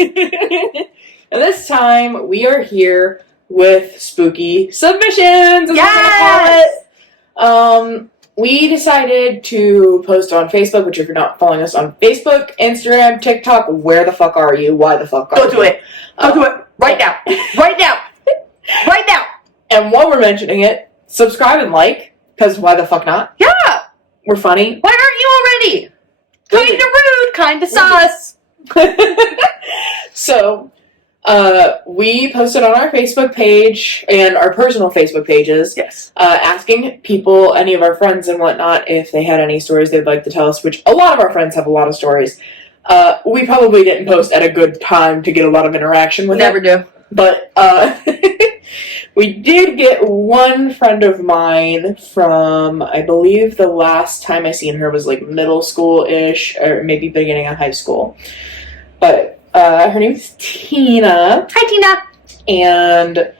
And this time, we are here with spooky submissions. Yes! We decided to post on Facebook, which if you're not following us on Facebook, Instagram, TikTok, where the fuck are you? Why the fuck are you? Go do it. Go do it. Right now. Right now. Right now. And while we're mentioning it, subscribe and like, because why the fuck not? Yeah. We're funny. Why aren't you already? Kinda rude, kinda sus. So, we posted on our Facebook page and our personal Facebook pages, Yes. Asking people, any of our friends and whatnot, if they had any stories they'd like to tell us, which a lot of our friends have a lot of stories. We probably didn't post at a good time to get a lot of interaction with Never do. But, we did get one friend of mine from, I believe the last time I seen her was like middle school-ish, or maybe beginning of high school. But, her name's Tina. Hi, Tina. And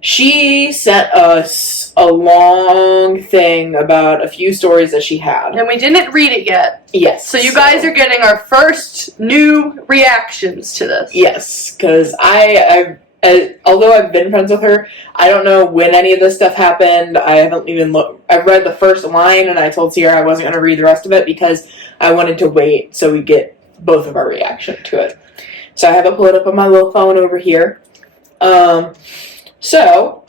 she sent us a long thing about a few stories that she had. And we didn't read it yet. Yes. So you guys are getting our first new reactions to this. Yes, because although I've been friends with her, I don't know when any of this stuff happened. I haven't even looked. I read the first line, and I told Sierra I wasn't going to read the rest of it because I wanted to wait so we get both of our reaction to it. So I have it pulled up on my little phone over here. So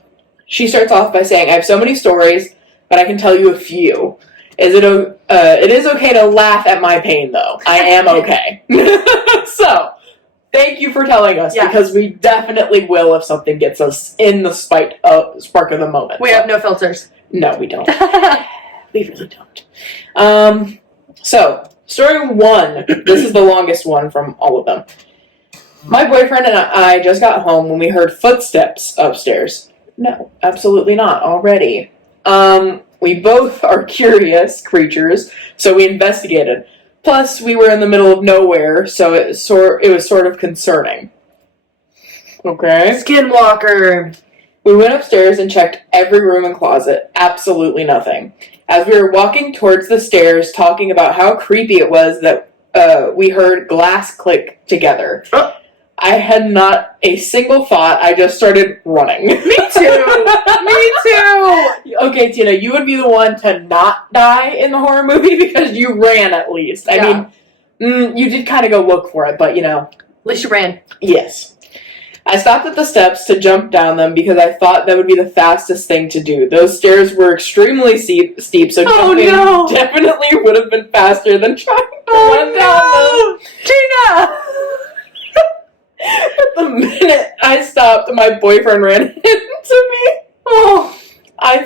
she starts off by saying, I have so many stories, but I can tell you a few. It is okay to laugh at my pain, though. I am okay. So, thank you for telling us, because we definitely will if something gets us in the spark of the moment. We have no filters. No, we don't. We really don't. So, story one. This is the longest one from all of them. My boyfriend and I just got home when we heard footsteps upstairs. No, absolutely not. Already. We both are curious creatures, so we investigated. Plus, we were in the middle of nowhere, so it was sort of concerning. Okay. Skinwalker. We went upstairs and checked every room and closet. Absolutely nothing. As we were walking towards the stairs, talking about how creepy it was that we heard glass click together. I had not a single thought. I just started running. Me too. Me too. Okay, Tina, you would be the one to not die in the horror movie because you ran at least. I mean, you did kind of go look for it, but you know. At least you ran. Yes. I stopped at the steps to jump down them because I thought that would be the fastest thing to do. Those stairs were extremely steep, so jumping definitely would have been faster than trying to run down them. Tina! But the minute I stopped, my boyfriend ran into me. Oh, I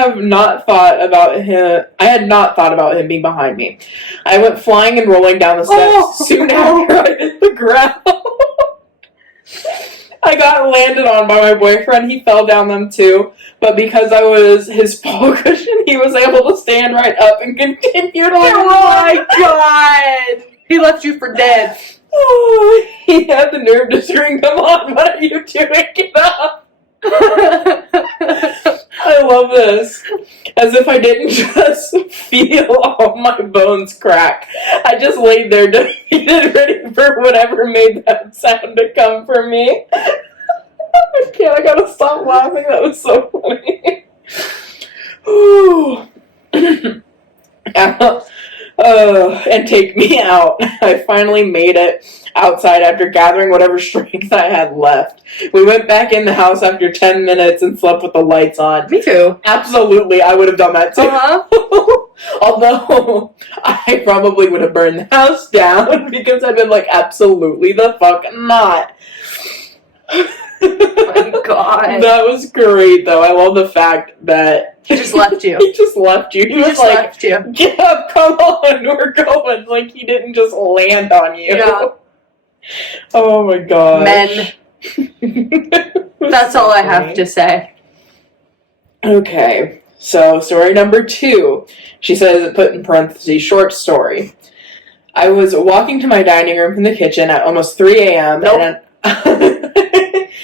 had not thought about him being behind me. I went flying and rolling down the steps soon after I hit the ground. I got landed on by my boyfriend. He fell down them too, but because I was his fall cushion, he was able to stand right up and continue to run. Oh my god! He left you for dead. Oh, he had the nerve to scream, "Come on, what are you doing? Get up!" I love this. As if I didn't just feel all my bones crack. I just laid there defeated, ready for whatever made that sound to come for me. I gotta stop laughing. That was so funny. Ooh. And take me out. I finally made it outside after gathering whatever strength I had left. We went back in the house after 10 minutes and slept with the lights on. Me too. Absolutely, I would have done that too. Although, I probably would have burned the house down because I've been like, absolutely the fuck not. Oh my god. That was great, though. I love the fact that he just left you. He just left you. He was like, left you. Get up, come on, we're going. Like, he didn't just land on you. Yeah. Oh my god. Men. That's all I have to say. Okay. So, story number 2. She says, put in parentheses, short story. I was walking to my dining room from the kitchen at almost 3 a.m. Nope.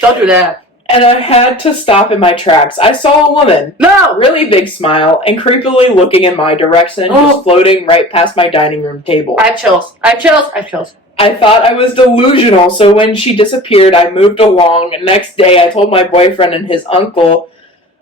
Don't do that. And I had to stop in my tracks. I saw a woman. No! Really big smile and creepily looking in my direction, just floating right past my dining room table. I have chills. I have chills. I have chills. I thought I was delusional, so when she disappeared, I moved along. Next day, I told my boyfriend and his uncle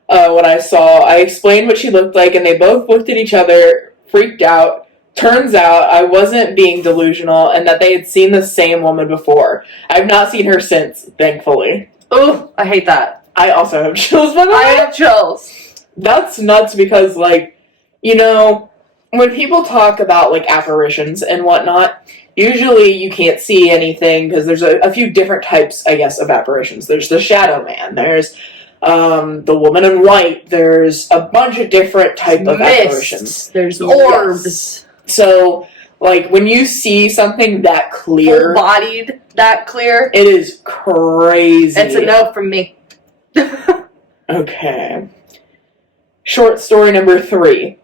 what I saw. I explained what she looked like, and they both looked at each other, freaked out. Turns out I wasn't being delusional, and that they had seen the same woman before. I've not seen her since, thankfully. Oh, I hate that. I also have chills, by the way. I have chills. That's nuts because, like, when people talk about, like, apparitions and whatnot, usually you can't see anything because there's a few different types, I guess, of apparitions. There's the shadow man. There's the woman in white. There's a bunch of different type of apparitions. There's orbs. Yes. So, like, when you see something that clear... Full-bodied, that clear. It is crazy. It's a no from me. Okay. Short story number 3.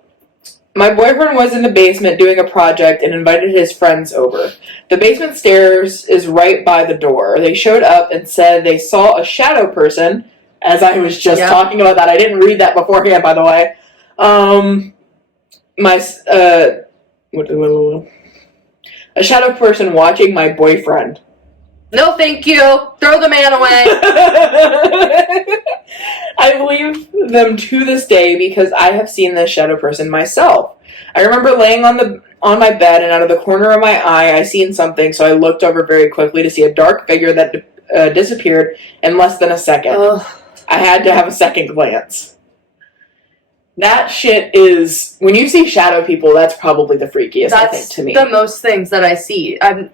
My boyfriend was in the basement doing a project and invited his friends over. The basement stairs is right by the door. They showed up and said they saw a shadow person, as I was just talking about that. I didn't read that beforehand, by the way. A shadow person watching my boyfriend. No, thank you. Throw the man away. I believe them to this day because I have seen this shadow person myself. I remember laying on my bed, and out of the corner of my eye, I seen something, so I looked over very quickly to see a dark figure that disappeared in less than a second. Ugh. I had to have a second glance. That shit is... When you see shadow people, that's probably the freakiest, I think, to me. That's the most things that I see. I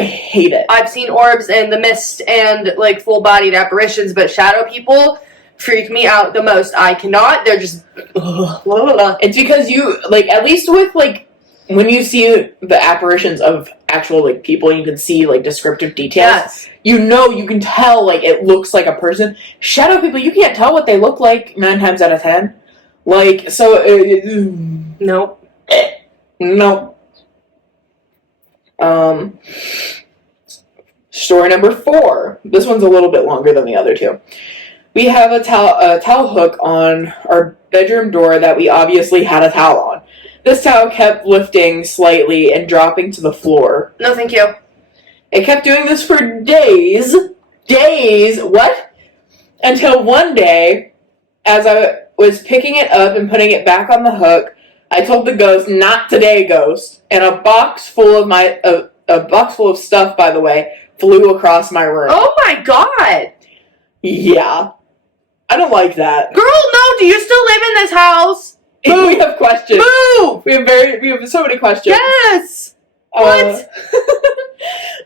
hate it. I've seen orbs and the mist and, like, full-bodied apparitions, but shadow people freak me out the most. I cannot. They're just... Blah, blah, blah. It's because you, like, at least with, like, when you see the apparitions of actual, like, people, you can see, like, descriptive details. Yes. You can tell, like, it looks like a person. Shadow people, you can't tell what they look like 9 times out of 10. Like, so... Nope. Nope. Story number 4. This one's a little bit longer than the other two. We have a towel hook on our bedroom door that we obviously had a towel on. This towel kept lifting slightly and dropping to the floor. No, thank you. It kept doing this for days. Days? What? Until one day, as I was picking it up and putting it back on the hook, I told the ghost, "Not today, ghost." And a box full of stuff, by the way, flew across my room. Oh my god! Yeah. I don't like that. Girl, no, do you still live in this house? We have questions. Move! We have so many questions. Yes! What?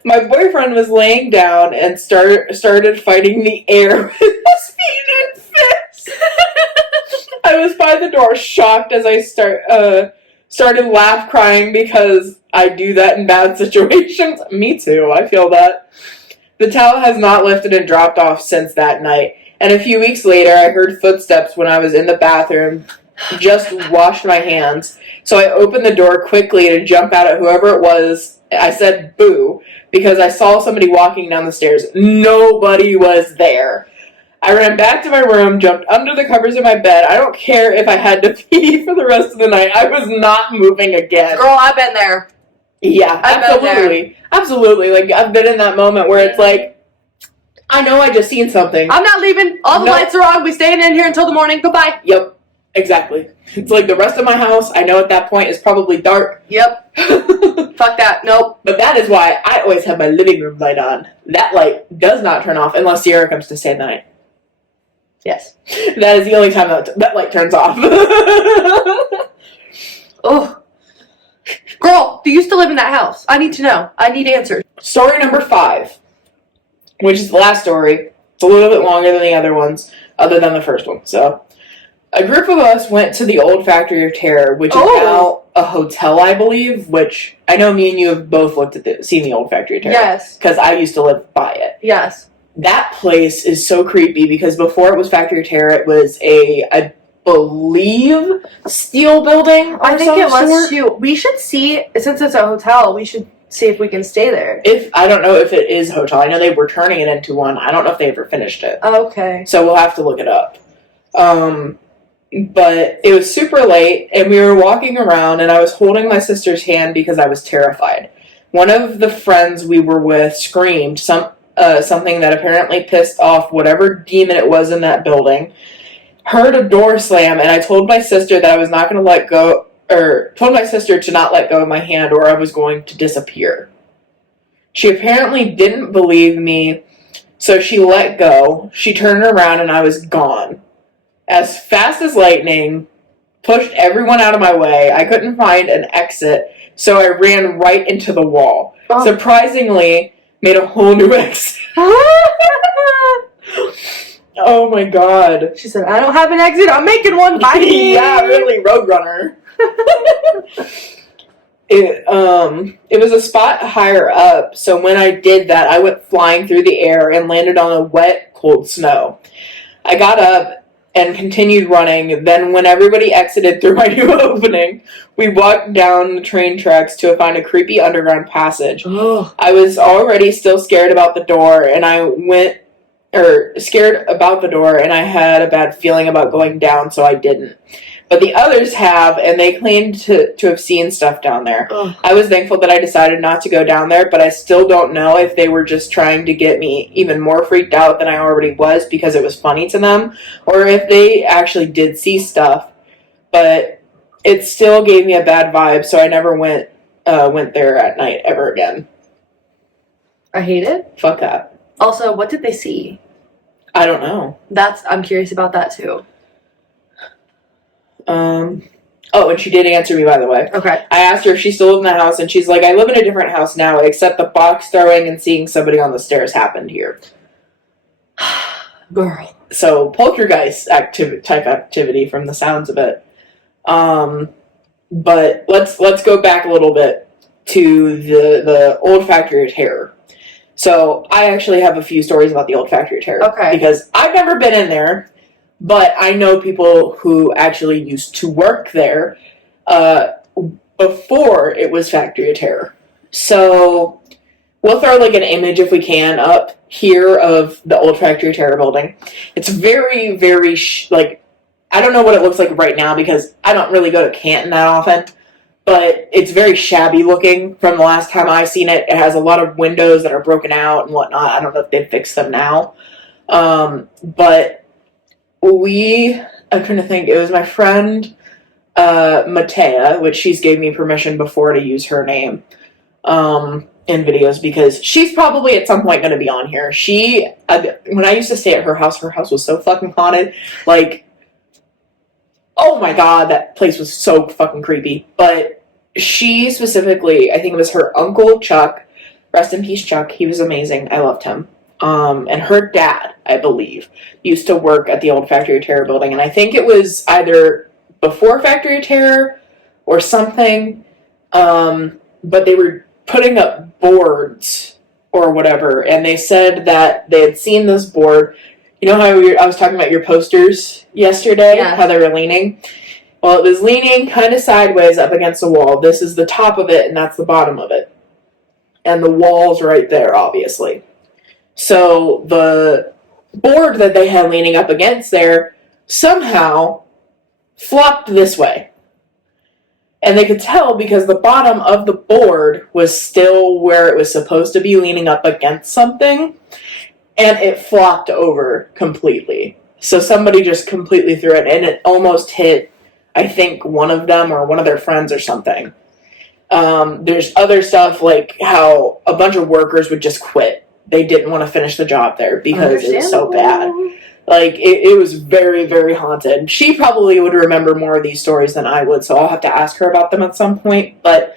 My boyfriend was laying down and started fighting the air with his feet and fists. I was by the door, shocked as I started crying because I do that in bad situations. Me too, I feel that. The towel has not lifted and dropped off since that night. And a few weeks later, I heard footsteps when I was in the bathroom, just washed my hands. So I opened the door quickly to jump out at whoever it was. I said, "Boo," because I saw somebody walking down the stairs. Nobody was there. I ran back to my room, jumped under the covers of my bed. I don't care if I had to pee for the rest of the night. I was not moving again. Girl, I've been there. Yeah, absolutely. Absolutely. Like, I've been in that moment where it's like, I know I just seen something. I'm not leaving. All the lights are on. We staying in here until the morning. Goodbye. Yep. Exactly. It's like the rest of my house, I know at that point, is probably dark. Yep. Fuck that. Nope. But that is why I always have my living room light on. That light does not turn off unless Sierra comes to stay the night. Yes. That is the only time that light turns off. Oh. Girl, do you still live in that house? I need to know. I need answers. Story number 5, which is the last story. It's a little bit longer than the other ones, other than the first one. So, a group of us went to the old Factory of Terror, which is now a hotel, I believe, which I know me and you have both seen the old Factory of Terror. Yes. Because I used to live by it. Yes. That place is so creepy because before it was Factory of Terror, it was I believe, steel building. I think it was too. We should see, since it's a hotel, we should see if we can stay there. I don't know if it is a hotel. I know they were turning it into one. I don't know if they ever finished it. Okay. So we'll have to look it up. But it was super late, and we were walking around, and I was holding my sister's hand because I was terrified. One of the friends we were with screamed something that apparently pissed off whatever demon it was in that building. Heard a door slam, and I told my sister that I was not going to let go, or told my sister to not let go of my hand or I was going to disappear. She apparently didn't believe me, so she let go. She turned around and I was gone. As fast as lightning, pushed everyone out of my way. I couldn't find an exit, so I ran right into the wall. Oh. Surprisingly, made a whole new exit. Oh my god. She said, I don't have an exit, I'm making one. Bye. Yeah, really, Roadrunner. It was a spot higher up, so when I did that, I went flying through the air and landed on a wet, cold snow. I got up and continued running. Then when everybody exited through my new opening, we walked down the train tracks to find a creepy underground passage. Ugh. I was already still scared about the door, and I had a bad feeling about going down, so I didn't. But the others have, and they claimed to have seen stuff down there. Ugh. I was thankful that I decided not to go down there, but I still don't know if they were just trying to get me even more freaked out than I already was because it was funny to them, or if they actually did see stuff. But it still gave me a bad vibe, so I never went there at night ever again. I hate it. Fuck that. Also, what did they see? I don't know. I'm curious about that too. And she did answer me, by the way. Okay. I asked her if she still lived in the house, and she's like, I live in a different house now, except the box throwing and seeing somebody on the stairs happened here. Girl. So, poltergeist type activity from the sounds of it. But let's go back a little bit to the old Factory of Terror. So, I actually have a few stories about the old Factory of Terror. Okay. Because I've never been in there. But I know people who actually used to work there before it was Factory of Terror. So we'll throw like an image if we can up here of the old Factory of Terror building. It's very, very I don't know what it looks like right now because I don't really go to Canton that often. But it's very shabby looking from the last time I seen it. It has a lot of windows that are broken out and whatnot. I don't know if they've fixed them now. But I'm trying to think, it was my friend, Matea, which she's gave me permission before to use her name, in videos, because she's probably at some point going to be on here. When I used to stay at her house was so fucking haunted, like, oh my god, that place was so fucking creepy, but she specifically, I think it was her uncle, Chuck, rest in peace, Chuck, he was amazing, I loved him. And her dad, I believe, used to work at the old Factory of Terror building. And I think it was either before Factory of Terror or something. But they were putting up boards or whatever. And they said that they had seen this board. You know how I was talking about your posters yesterday? Yeah. How they were leaning? Well, it was leaning kind of sideways up against the wall. This is the top of it, and that's the bottom of it. And the wall's right there, obviously. So the board that they had leaning up against there somehow flopped this way. And they could tell because the bottom of the board was still where it was supposed to be, leaning up against something. And it flopped over completely. So somebody just completely threw it, and it almost hit, I think, one of them or one of their friends or something. There's other stuff like how a bunch of workers would just quit. They didn't want to finish the job there because it was so bad. Like, it was very, very haunted. She probably would remember more of these stories than I would, so I'll have to ask her about them at some point. But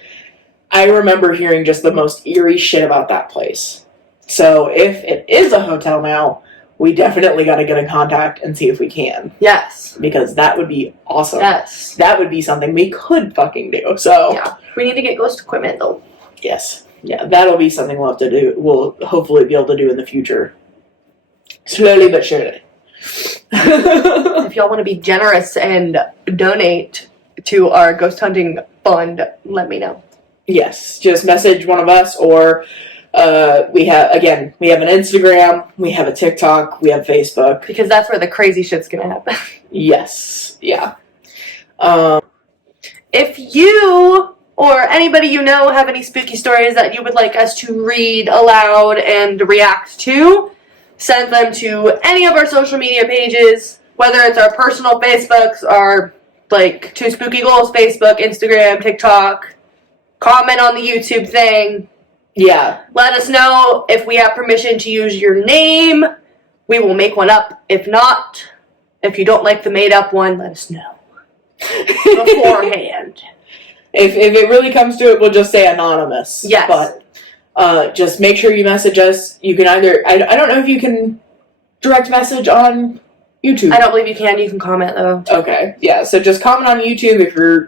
I remember hearing just the most eerie shit about that place. So if it is a hotel now, we definitely got to get in contact and see if we can. Yes. Because that would be awesome. Yes. That would be something we could fucking do. So yeah. We need to get ghost equipment, though. Yes. Yeah, that'll be something we'll have to do. We'll hopefully be able to do in the future. Slowly but surely. If y'all want to be generous and donate to our ghost hunting fund, let me know. Yes, just message one of us, or we have an Instagram, we have a TikTok, we have Facebook. Because that's where the crazy shit's gonna happen. Yes, yeah. If you or anybody you know have any spooky stories that you would like us to read aloud and react to, send them to any of our social media pages, whether it's our personal Facebooks, our like Two Spooky Ghouls Facebook, Instagram, TikTok. Comment on the YouTube thing. Yeah. Let us know if we have permission to use your name. We will make one up. If not, if you don't like the made up one, let us know beforehand. If it really comes to it, we'll just say anonymous. Yes. But just make sure you message us. You can either... I don't know if you can direct message on YouTube. I don't believe you can. You can comment, though. Okay. Yeah, so just comment on YouTube if you're...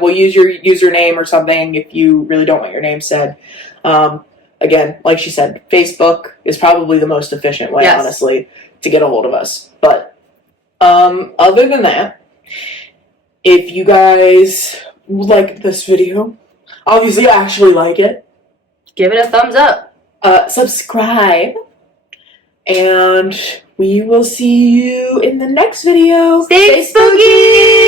we'll use your username or something if you really don't want your name said. Again, like she said, Facebook is probably the most efficient way, Yes. honestly, to get a hold of us. But other than that, if you guys like this video, obviously actually like it, Give it a thumbs up. subscribe, and we will see you in the next video. Stay spooky!